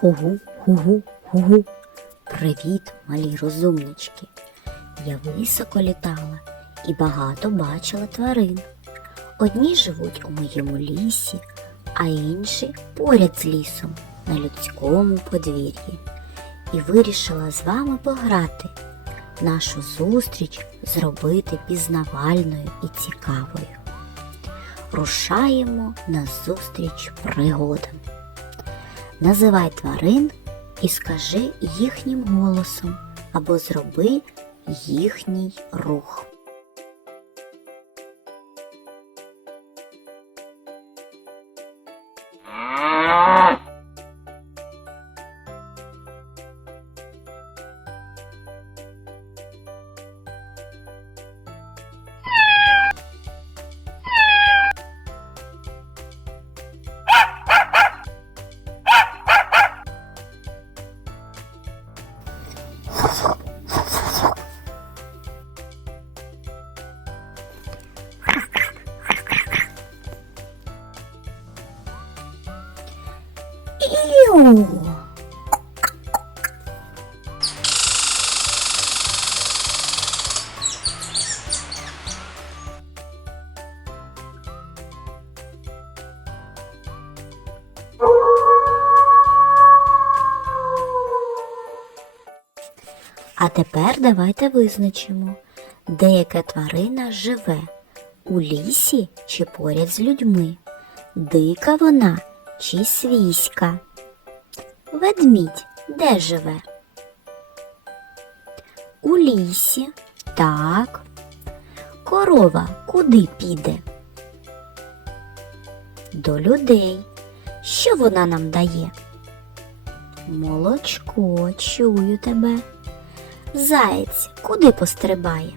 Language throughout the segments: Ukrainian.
Хугу, хугу, хугу. Привіт, малі розумнички. Я високо літала і багато бачила тварин. Одні живуть у моєму лісі, а інші поряд з лісом на людському подвір'ї. І вирішила з вами пограти, нашу зустріч зробити пізнавальною і цікавою. Рушаємо на зустріч пригодам. Називай тварин і скажи їхнім голосом або зроби їхній рух. А тепер давайте визначимо, де яка тварина живе у лісі чи поряд з людьми. Дика вона чи свійська? Ведмідь де живе? У лісі, так. Корова куди піде? До людей. Що вона нам дає? Молочко, чую тебе. Заєць куди пострибає?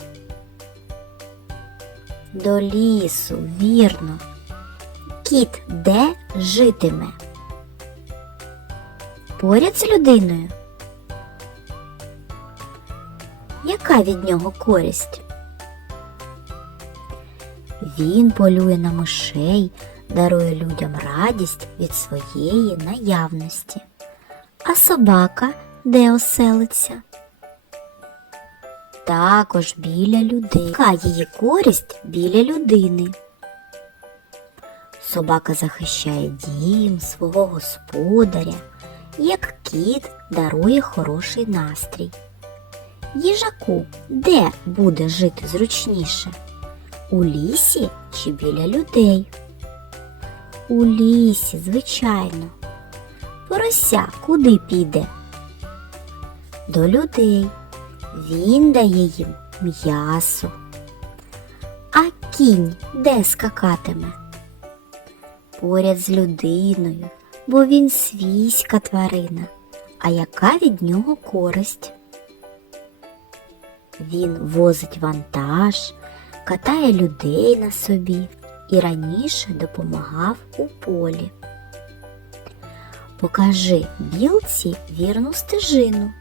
До лісу, вірно. Кіт де житиме? Поряд з людиною. Яка від нього користь? Він полює на мишей, дарує людям радість від своєї наявності. А собака де оселиться? Також біля людей. Яка її користь біля людини? Собака захищає дім свого господаря, як кіт дарує хороший настрій. Їжаку де буде жити зручніше? У лісі чи біля людей? У лісі, звичайно. Порося куди піде? До людей. Він дає їм м'ясо. А кінь де скакатиме? Поряд з людиною, бо він свійська тварина. А яка від нього користь? Він возить вантаж, катає людей на собі і раніше допомагав у полі. Покажи білці вірну стежину.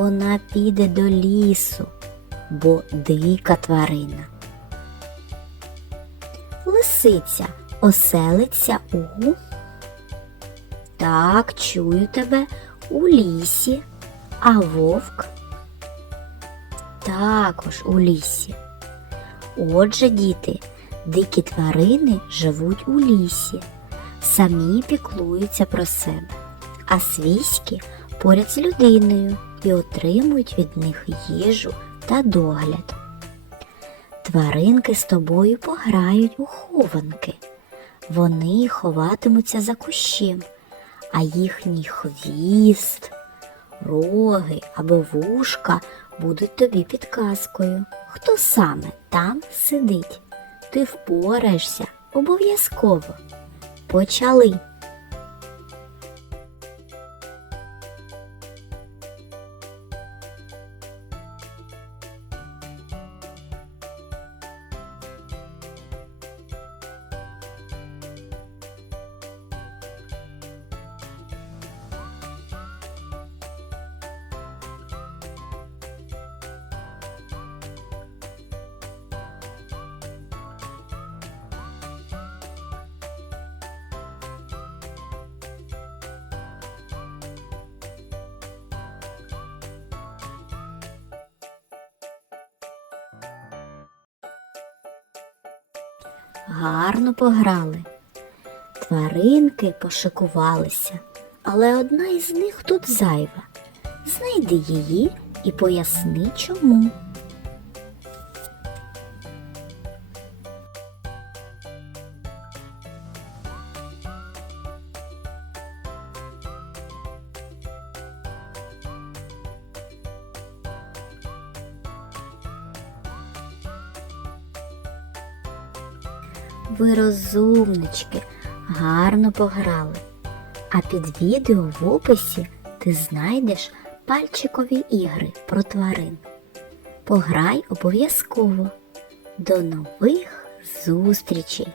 Вона піде до лісу, бо дика тварина. Лисиця оселиться у. Так, чую тебе у лісі, а вовк також у лісі. Отже, діти, дикі тварини живуть у лісі, самі піклуються про себе, а свійські поряд з людиною і отримують від них їжу та догляд. Тваринки з тобою пограють у хованки. Вони ховатимуться за кущем, а їхній хвіст, роги або вушка будуть тобі підказкою. Хто саме там сидить? Ти впораєшся обов'язково. Почали. Гарно пограли. Тваринки пошикувалися, але одна із них тут зайва. Знайди її і поясни чому. Ви розумнички, гарно пограли. А під відео в описі ти знайдеш пальчикові ігри про тварин. Пограй обов'язково. До нових зустрічей!